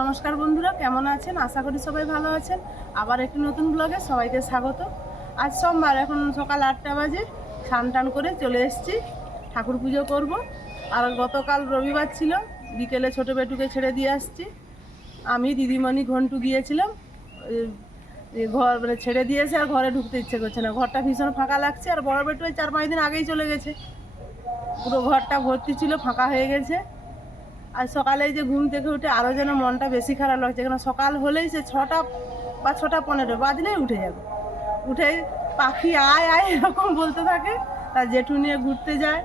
নমস্কার বন্ধুরা, কেমন আছেন? আশা করি সবাই ভালো আছেন। আবার একটি নতুন ব্লগে সবাইকে স্বাগত। আজ সোমবার, এখন সকাল 8টা বাজে। স্নান টান করে চলে এসেছি, ঠাকুর পুজো করব। আর গতকাল রবিবার ছিল, বিকেলে ছোটো বেটুকে ছেড়ে দিয়ে আসছি। আমি দিদিমণি ঘন্টু গিয়েছিলাম। ঘর মানে ছেড়ে দিয়েছে, আর ঘরে ঢুকতে ইচ্ছে করছে না। ঘরটা ভীষণ ফাঁকা লাগছে। আর বড় বেটু 4-5 দিন আগেই চলে গেছে, পুরো ঘরটা ভর্তি ছিল, ফাঁকা হয়ে গেছে। আর সকালে যে ঘুম থেকে উঠে আরও যেন মনটা বেশি খারাপ লাগছে, কেন সকাল হলেই সে 6টা বা 6:15 বাজলেই উঠে যাবে। উঠে পাখি আয় আয় এরকম বলতে থাকে, তার জেঠু নিয়ে ঘুরতে যায়।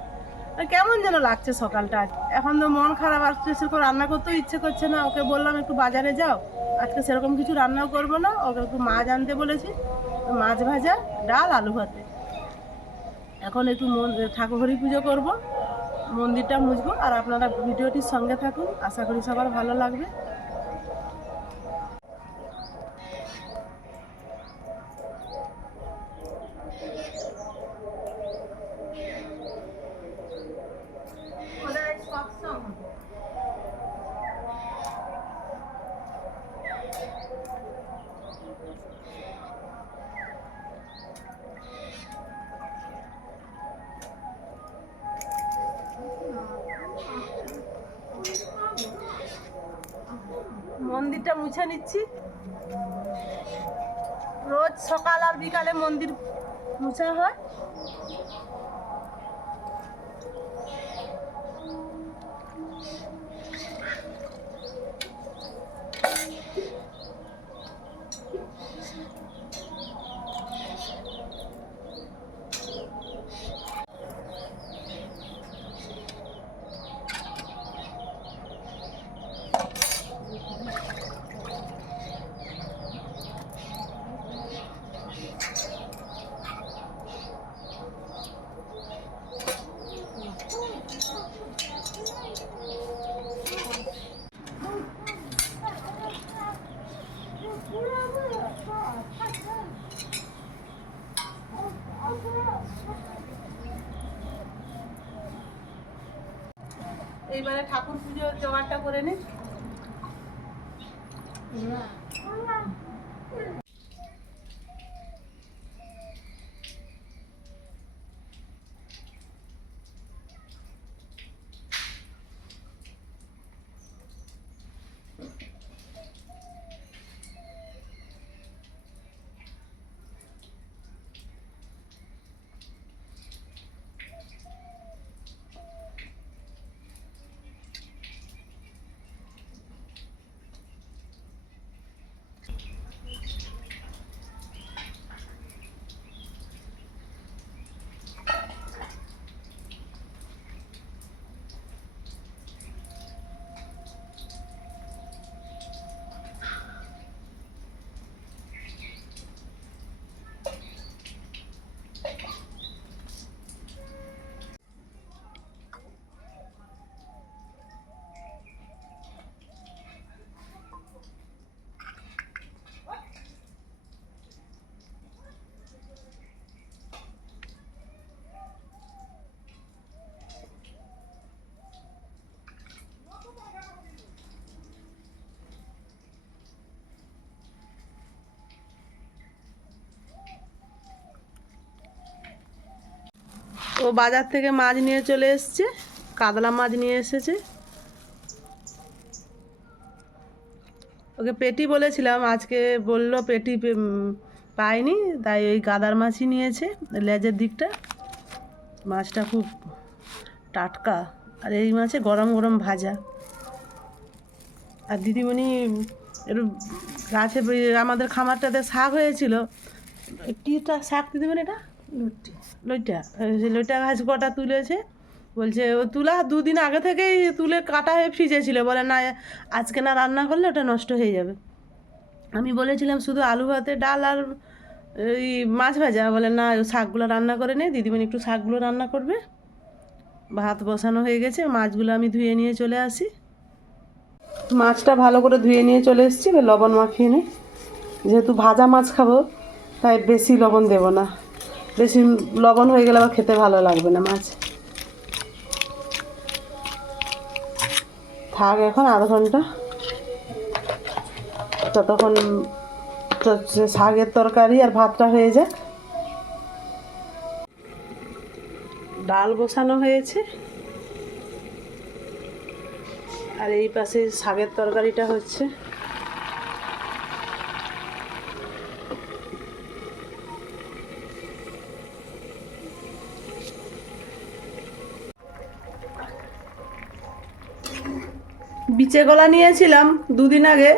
কেমন যেন লাগছে সকালটা। এখন তো মন খারাপ, আসছে, সেরকম রান্না করতেও ইচ্ছে করছে না। ওকে বললাম একটু বাজারে যাও, আজকে সেরকম কিছু রান্নাও করবো না। ওকে একটু মাছ আনতে বলেছি, মাছ ভাজা, ডাল, আলু ভাতে। এখন একটু ঠাকুরঘড়ি পুজো করব, মন্দিরটা মুছবো। আর আপনারা ভিডিওটির সঙ্গে থাকুন, আশা করি সবার ভালো লাগবে। মন্দিরটা মুছে নিচ্ছি। রোজ সকাল আর বিকালে মন্দির মুছা হয়। এইবারে ঠাকুর পুজোর জোগাড়টা করে নিই। ও বাজার থেকে মাছ নিয়ে চলে এসছে, কাতলা মাছ নিয়ে এসেছে। ওকে পেটি বলেছিলাম, আজকে বললো পেটি পাইনি, তাই ওই গাদার মাছই নিয়েছে, লেজের দিকটা। মাছটা খুব টাটকা, আর এই মাছে গরম গরম ভাজা। আর দিদিমণি একটু গাছে আমাদের খামারটাতে শাক হয়েছিল, কীটা শাক দিদিমণি, এটা লইটা, লইটা গাছ কটা তুলেছে। বলছে ও তুলা 2 দিন আগে থেকেই তুলে কাটা হয়ে ফ্রিজে ছিল, বলে না আজকে না রান্না করলে ওটা নষ্ট হয়ে যাবে। আমি বলেছিলাম শুধু আলু ভাতে, ডাল আর এই মাছ ভাজা, বলে না শাকগুলো রান্না করে নে, দিদিমণি একটু শাকগুলো রান্না করবে। ভাত বসানো হয়ে গেছে, মাছগুলো আমি ধুয়ে নিয়ে চলে আসি। মাছটা ভালো করে ধুয়ে নিয়ে চলে এসেছি, লবণ মাখিয়ে নিই। যেহেতু ভাজা মাছ খাবো, তাই বেশি লবণ দেব না, বেশি লবণ হয়ে গেলে আবার খেতে ভালো লাগবে না মাছ। থাক এখন আধ ঘন্টা। ততক্ষণ শাকের তরকারি আর ভাতটা হয়ে যাক। ডাল বসানো হয়েছে আর এই পাশে শাকের তরকারিটা হচ্ছে। বিচে কলা নিয়েছিলাম 2 দিন আগে,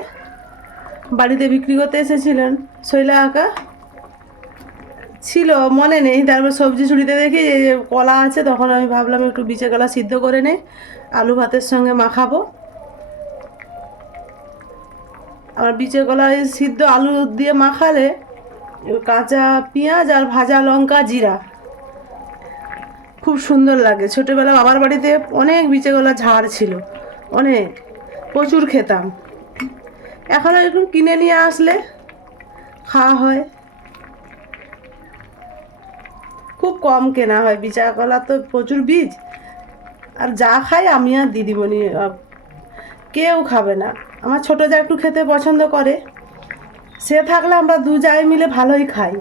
বাড়িতে বিক্রি করতে এসেছিলেন শৈলা আঁকা, ছিল মনে নেই। তারপর সবজি ছুরিতে দেখি যে কলা আছে, তখন আমি ভাবলাম একটু বিচে কলা সিদ্ধ করে নেই, আলু ভাতের সঙ্গে মাখাবো। আর বিচে কলা সিদ্ধ আলু দিয়ে মাখালে কাঁচা পেঁয়াজ আর ভাজা লঙ্কা জিরা খুব সুন্দর লাগে। ছোটোবেলা বাবার বাড়িতে অনেক বিচে কলা ঝাড় ছিল, অনেক, প্রচুর খেতাম। এখন একটু কিনে নিয়ে আসলে খাওয়া হয়, খুব কম কেনা হয়। বিচা কলা তো প্রচুর বীজ, আর যা খাই আমি আর দিদিমণি, কেউ খাবে না। আমার ছোটো যা একটু খেতে পছন্দ করে, সে থাকলে আমরা 2 জায় মিলে ভালোই খাই,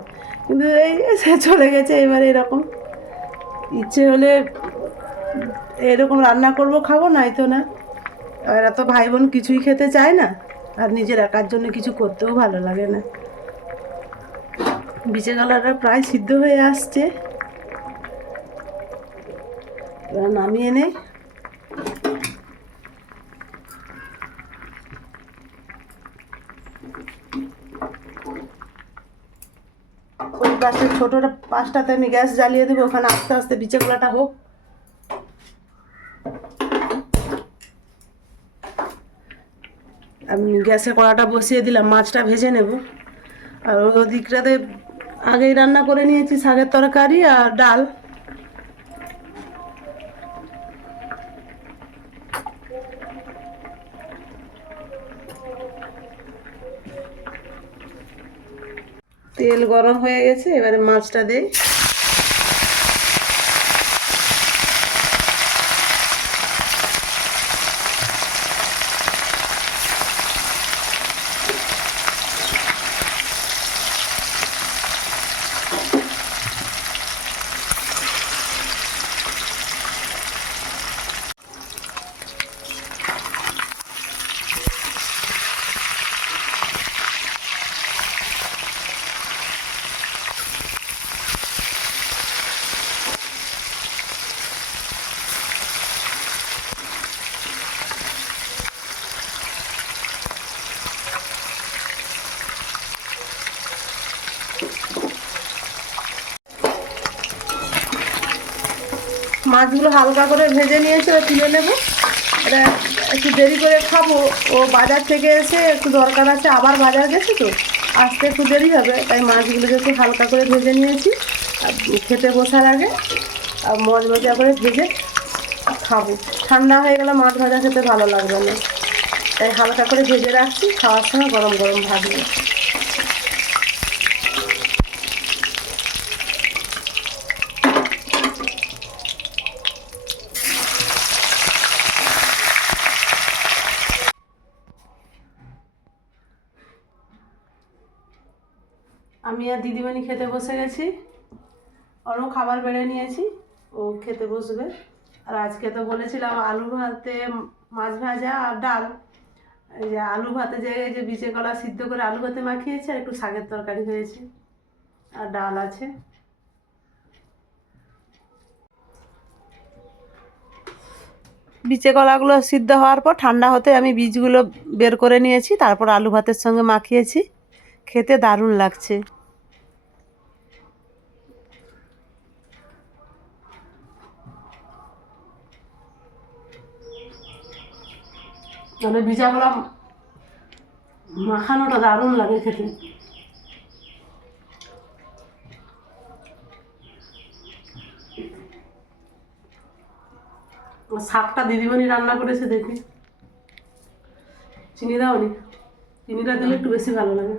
কিন্তু এই সে চলে গেছে। এবারে এরকম ইচ্ছে হলে এরকম রান্না করব, খাবো, নাই তো না। এরা তো ভাই বোন কিছুই খেতে চায় না, আর নিজের একার জন্য কিছু করতেও ভালো লাগে না। বিচে কলাটা প্রায় সিদ্ধ হয়ে আসছে, এবার নামিয়ে নেই। ওই পাশে ছোটোটা 5টাতে আমি গ্যাস জ্বালিয়ে দেবো, ওখানে আস্তে আস্তে বিচে কলাটা হোক। আমি গ্যাসে কড়াটা বসিয়ে দিলাম, মাছটা ভেজে নেব। আর ওদিকটাতে আগেই রান্না করে নিয়েছি শাকের তরকারি আর ডাল। তেল গরম হয়ে গেছে, এবারে মাছটা দেই। মাছগুলো হালকা করে ভেজে নিয়েছি, তুলে নেব। এটা একটু দেরি করে খাবো, ও বাজার থেকে এসে একটু দরকার আছে, আবার বাজার গেছে তো, আসতে একটু দেরি হবে, তাই মাছগুলোকে একটু হালকা করে ভেজে নিয়েছি। আর খেতে বসার আগে আর মজমজা করে ভেজে খাবো। ঠান্ডা হয়ে গেলে মাছ ভাজা খেতে ভালো লাগবে না, তাই হালকা করে ভেজে রাখছি, খাওয়ার সময় গরম গরম ভাজবো। আমি আর দিদিমণি খেতে বসে গেছি, ওরও খাবার বেড়ে নিয়েছি, ও খেতে বসবে। আর আজকে তো বলেছিলাম আলু ভাতে মাছ ভাজা আর ডাল। এই যে আলু ভাতে যে এই যে বিচে কলা সিদ্ধ করে আলু ভাতে মাখিয়েছি, আর একটু শাকের তরকারি হয়েছে, আর ডাল আছে। বিচে কলাগুলো সিদ্ধ হওয়ার পর ঠান্ডা হতে আমি বীজগুলো বের করে নিয়েছি, তারপর আলু ভাতের সঙ্গে মাখিয়েছি, খেতে দারুণ লাগছে। মানে ভিজা কলা মাখানোটা দারুণ লাগে খেতে। শাকটা দিদিমণি রান্না করেছে দেখি, চিনি দাওনি? চিনিটা দিলে একটু বেশি ভালো লাগে।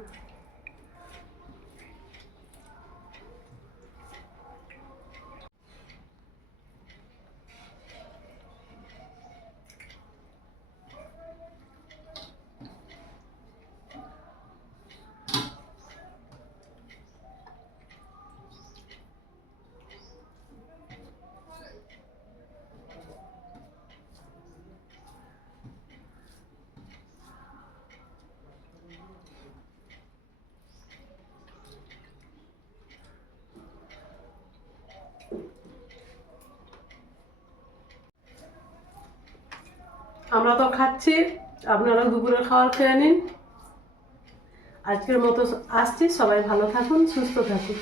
আমরা তো খাচ্ছি, আপনারা দুপুরে খাওয়ার খেয়ে নিন। আজকের মতো আসছি, সবাই ভালো থাকুন, সুস্থ থাকুন।